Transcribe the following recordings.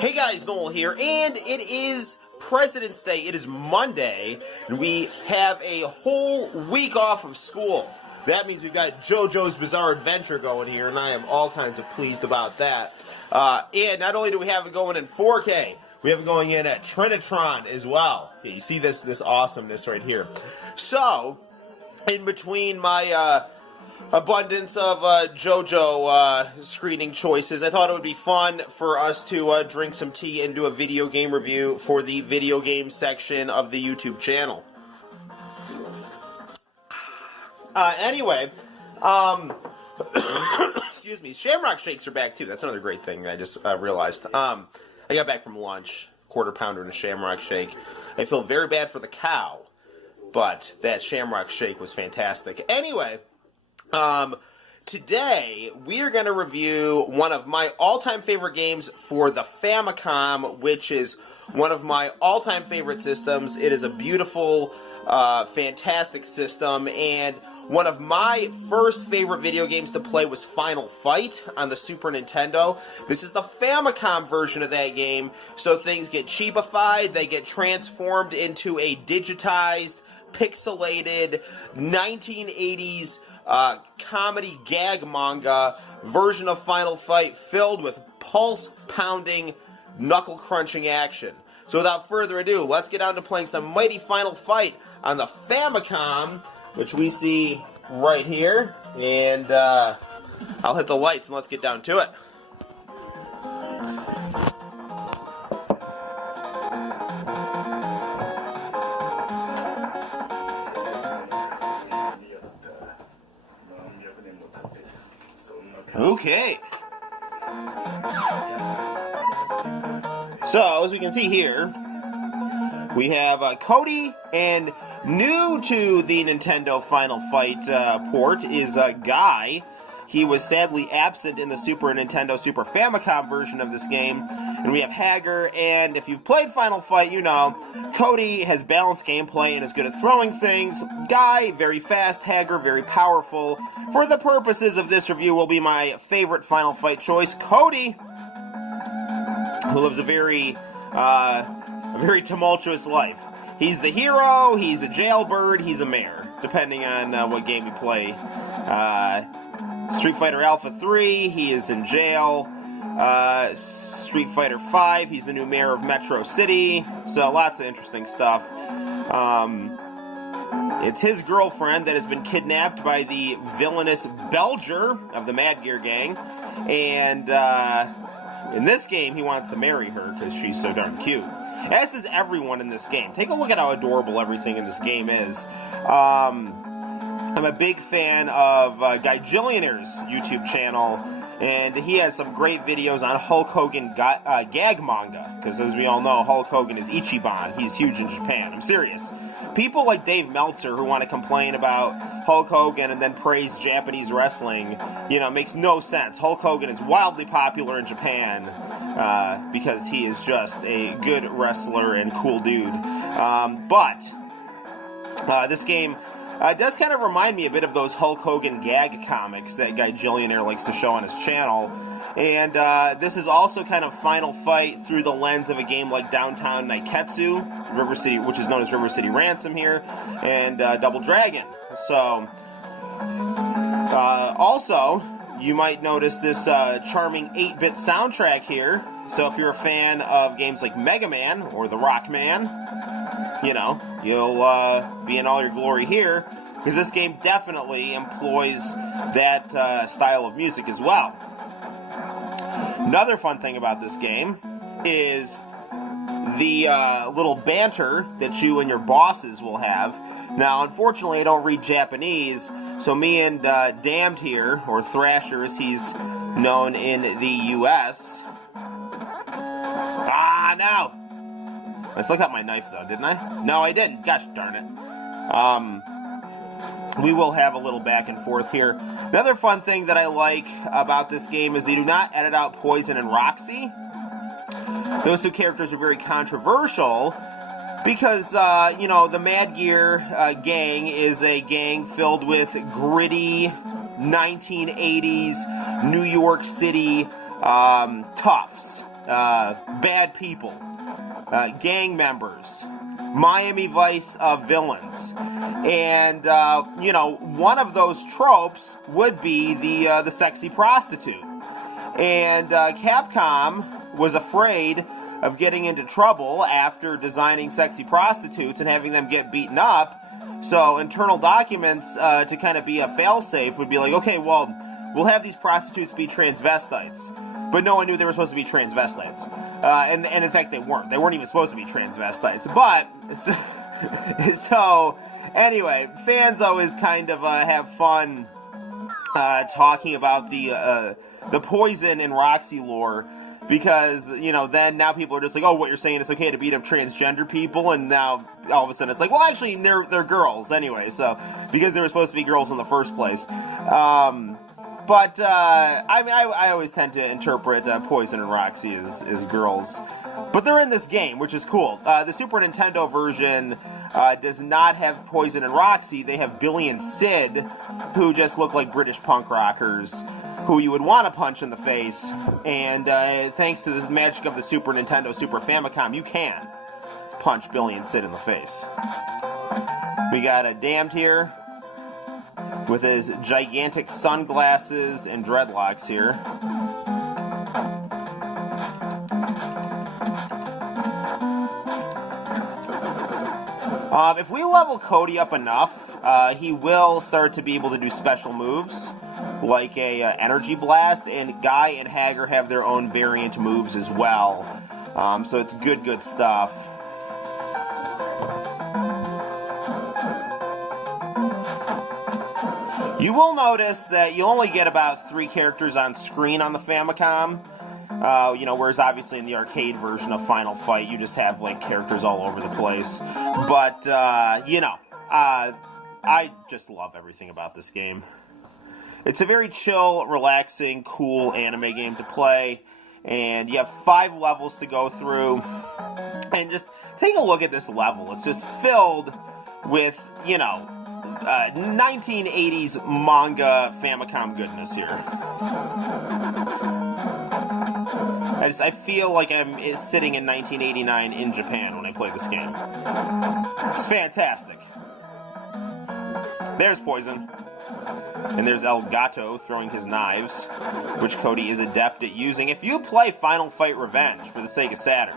Hey guys, Noel here, and it is President's Day. It is Monday, and we have a whole week off of school. That means we've got JoJo's Bizarre Adventure going here, and I am all kinds of pleased about that. And not only do we have it going in 4K, we have it going in at Trinitron as well. Yeah, you see this awesomeness right here. So, in between my abundance of JoJo screening choices, I thought it would be fun for us to drink some tea and do a video game review for the video game section of the YouTube channel. Anyway, excuse me, Shamrock Shakes are back too. That's another great thing I just realized. I got back from lunch, quarter pounder and a Shamrock Shake. I feel very bad for the cow, but that Shamrock Shake was fantastic. Anyway, today we are going to review one of my all-time favorite games for the Famicom, which is one of my all-time favorite systems. It is a beautiful, fantastic system, and one of my first favorite video games to play was Final Fight on the Super Nintendo. This is the Famicom version of that game, so things get cheapified, they get transformed into a digitized, pixelated 1980s comedy gag manga version of Final Fight filled with pulse-pounding, knuckle-crunching action. So without further ado, let's get on to playing some mighty Final Fight on the Famicom, which we see right here. And I'll hit the lights and let's get down to it. Okay. So, as we can see here, we have Cody, and new to the Nintendo Final Fight port is Guy. He was sadly absent in the Super Nintendo Super Famicom version of this game. And we have Hager, and if you've played Final Fight, you know, Cody has balanced gameplay and is good at throwing things. Guy, very fast. Hager, very powerful. For the purposes of this review, will be my favorite Final Fight choice, Cody, who lives a very tumultuous life. He's the hero, he's a jailbird, he's a mayor, depending on what game you play. Street Fighter Alpha 3, he is in jail. Street Fighter 5, he's the new mayor of Metro City. So lots of interesting stuff. It's his girlfriend that has been kidnapped by the villainous Belger of the Mad Gear gang. And in this game, he wants to marry her because she's so darn cute. As is everyone in this game. Take a look at how adorable everything in this game is. I'm a big fan of Guy Gillionaires' YouTube channel, and he has some great videos on Hulk Hogan gag manga, because as we all know, Hulk Hogan is Ichiban. He's huge in Japan. I'm serious. People like Dave Meltzer who want to complain about Hulk Hogan and then praise Japanese wrestling, you know, makes no sense. Hulk Hogan is wildly popular in Japan because he is just a good wrestler and cool dude. But this game does kind of remind me a bit of those Hulk Hogan gag comics that Guy Gillionaire likes to show on his channel. And this is also kind of Final Fight through the lens of a game like Downtown Naiketsu, River City, which is known as River City Ransom here, and Double Dragon. So, also, you might notice this charming 8-bit soundtrack here. So if you're a fan of games like Mega Man or The Rockman, you know, you'll be in all your glory here, because this game definitely employs that style of music as well. Another fun thing about this game is the little banter that you and your bosses will have. Now, unfortunately, I don't read Japanese, so me and Damned here, or Thrasher as he's known in the U.S. Ah, no! I slicked out my knife, though, didn't I? No, I didn't. Gosh darn it. We will have a little back and forth here. Another fun thing that I like about this game is they do not edit out Poison and Roxy. Those two characters are very controversial because, you know, the Mad Gear gang is a gang filled with gritty 1980s New York City toughs, bad people, gang members, Miami Vice villains, and you know, one of those tropes would be the sexy prostitute. And Capcom was afraid of getting into trouble after designing sexy prostitutes and having them get beaten up. So internal documents to kind of be a failsafe would be like, okay, well, we'll have these prostitutes be transvestites. But no one knew they were supposed to be transvestites. And in fact, they weren't. They weren't even supposed to be transvestites. But, so, anyway, fans always kind of have fun talking about the Poison and Roxy lore, because, you know, then now people are just like, oh, what you're saying, it's okay to beat up transgender people, and now all of a sudden it's like, well, actually, they're girls anyway, so, because they were supposed to be girls in the first place. But, I mean, I always tend to interpret Poison and Roxy as girls. But they're in this game, which is cool. The Super Nintendo version does not have Poison and Roxy. They have Billy and Sid, who just look like British punk rockers, who you would want to punch in the face. And thanks to the magic of the Super Nintendo, Super Famicom, you can punch Billy and Sid in the face. We got a Damned here, with his gigantic sunglasses and dreadlocks here. If we level Cody up enough, he will start to be able to do special moves, like a energy blast, and Guy and Hager have their own variant moves as well. So it's good stuff. You will notice that you only get about 3 characters on screen on the Famicom. You know, whereas obviously in the arcade version of Final Fight, you just have, like, characters all over the place. But, you know, I just love everything about this game. It's a very chill, relaxing, cool anime game to play. And you have 5 levels to go through. And just take a look at this level. It's just filled with, you know, 1980s manga Famicom goodness here. I feel like I'm sitting in 1989 in Japan when I play this game. It's fantastic. There's Poison. And there's El Gato throwing his knives, which Cody is adept at using. If you play Final Fight Revenge for the Sega Saturn,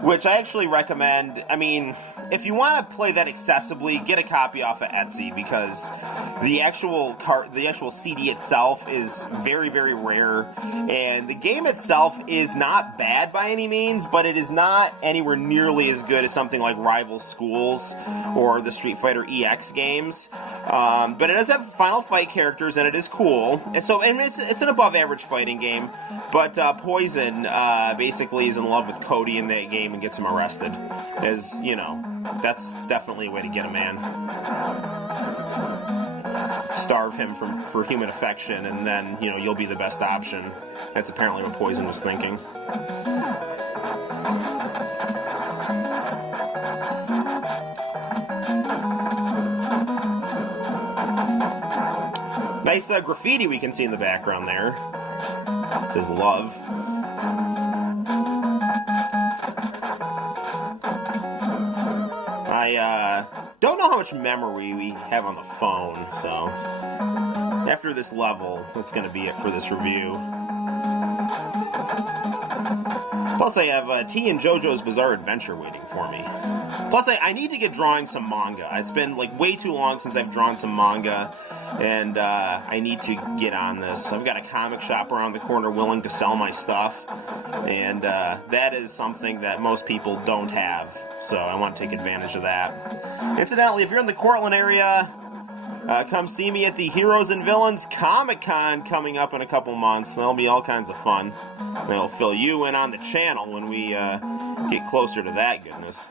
which I actually recommend, I mean, if you want to play that accessibly, get a copy off of Etsy, because the actual CD itself is very, very rare, and the game itself is not bad by any means, but it is not anywhere nearly as good as something like Rival Schools or the Street Fighter EX games. But it does have Final Fight characters, and it is cool. And so, and it's an above-average fighting game, but Poison basically is in love with Cody in that game and gets him arrested. As, you know, that's definitely a way to get a man. Starve him for human affection, and then, you know, you'll be the best option. That's apparently what Poison was thinking. Nice graffiti we can see in the background there. It says love. I don't know how much memory we have on the phone, so after this level, that's going to be it for this review. Plus, I have T and JoJo's Bizarre Adventure waiting for me. Plus, I need to get drawing some manga. It's been, like, way too long since I've drawn some manga, and I need to get on this. I've got a comic shop around the corner willing to sell my stuff, and that is something that most people don't have, so I want to take advantage of that. Incidentally, if you're in the Cortland area, come see me at the Heroes and Villains Comic-Con coming up in a couple months. That'll be all kinds of fun. And I'll fill you in on the channel when we get closer to that goodness.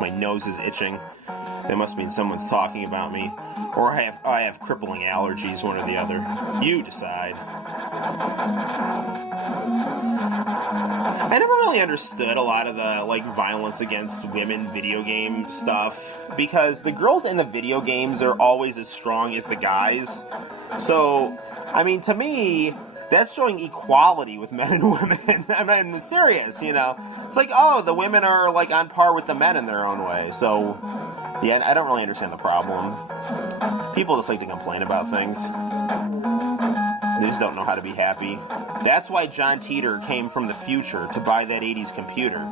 My nose is itching. That must mean someone's talking about me. Or I have crippling allergies, one or the other. You decide. I never really understood a lot of the, like, violence against women video game stuff, because the girls in the video games are always as strong as the guys. So, I mean, to me, that's showing equality with men and women. I mean, I'm serious, you know. It's like, oh, the women are, like, on par with the men in their own way. So, yeah, I don't really understand the problem. People just like to complain about things. They just don't know how to be happy. That's why John Teeter came from the future to buy that 80s computer.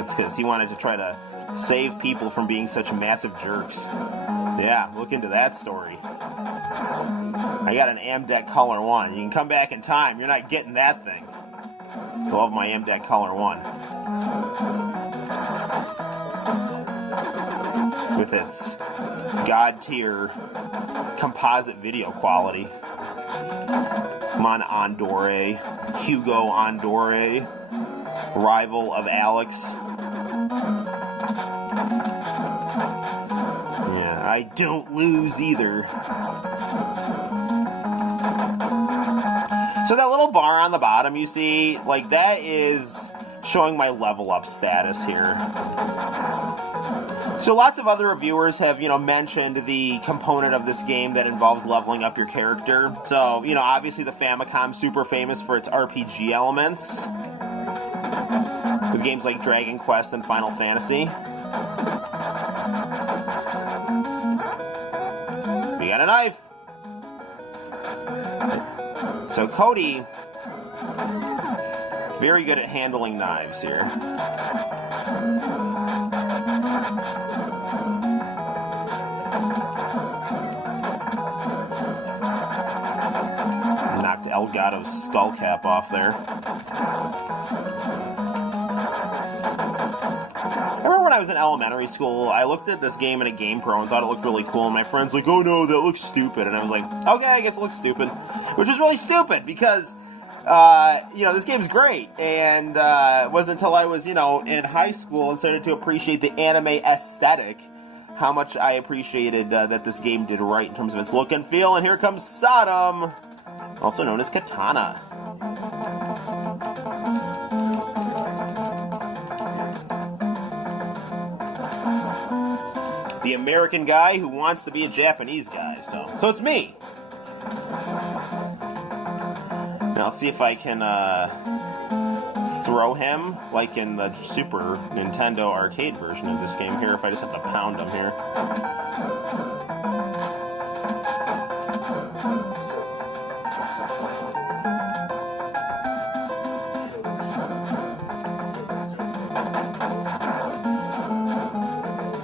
It's because he wanted to try to save people from being such massive jerks. Yeah, look into that story. I got an Amdek Color 1. You can come back in time. You're not getting that thing. Love my Amdek Color 1. With its god-tier composite video quality. Come on, Andore. Hugo Andore. Rival of Alex. Yeah, I don't lose either. So that little bar on the bottom you see, like, that is showing my level up status here. So lots of other reviewers have, you know, mentioned the component of this game that involves leveling up your character. So, you know, obviously the Famicom, super famous for its RPG elements, with games like Dragon Quest and Final Fantasy. We got a knife. So Cody, very good at handling knives here. Knocked Elgato's skull cap off there. I remember when I was in elementary school, I looked at this game in a Game Pro and thought it looked really cool, and my friend's like, oh no, that looks stupid. And I was like, okay, I guess it looks stupid. Which is really stupid, because, you know, this game's great. And it wasn't until I was, you know, in high school and started to appreciate the anime aesthetic, how much I appreciated that this game did right in terms of its look and feel. And here comes Sodom, also known as Katana. The American guy who wants to be a Japanese guy. So it's me. Now let's see if I can throw him like in the Super Nintendo arcade version of this game here, if I just have to pound him here.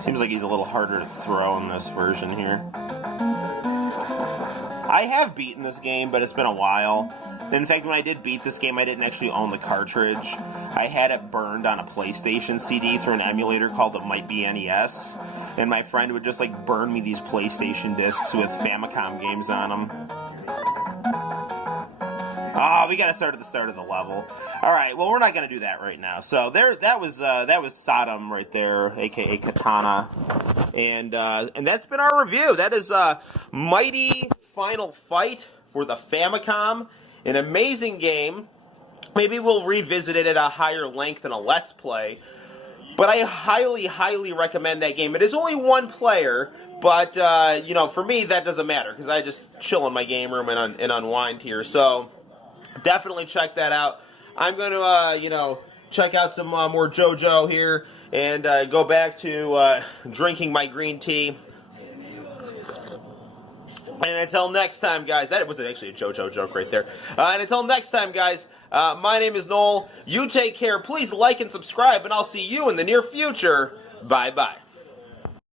Seems like he's a little harder to throw in this version here. I have beaten this game, but it's been a while. In fact, when I did beat this game, I didn't actually own the cartridge. I had it burned on a PlayStation CD through an emulator called It Might Be NES. And my friend would just, like, burn me these PlayStation discs with Famicom games on them. Ah, we gotta start at the start of the level. Alright, well, we're not gonna do that right now. So that was Sodom right there, aka Katana. And that's been our review. That is Mighty Final Fight for the Famicom. An amazing game. Maybe we'll revisit it at a higher length in a Let's Play. But I highly, highly recommend that game. It is only one player, but, you know, for me, that doesn't matter, because I just chill in my game room and unwind here. So, definitely check that out. I'm going to, you know, check out some more JoJo here, and go back to drinking my green tea. And until next time, guys, that wasn't actually a JoJo joke right there. And until next time, guys, my name is Noel. You take care. Please like and subscribe, and I'll see you in the near future. Bye-bye.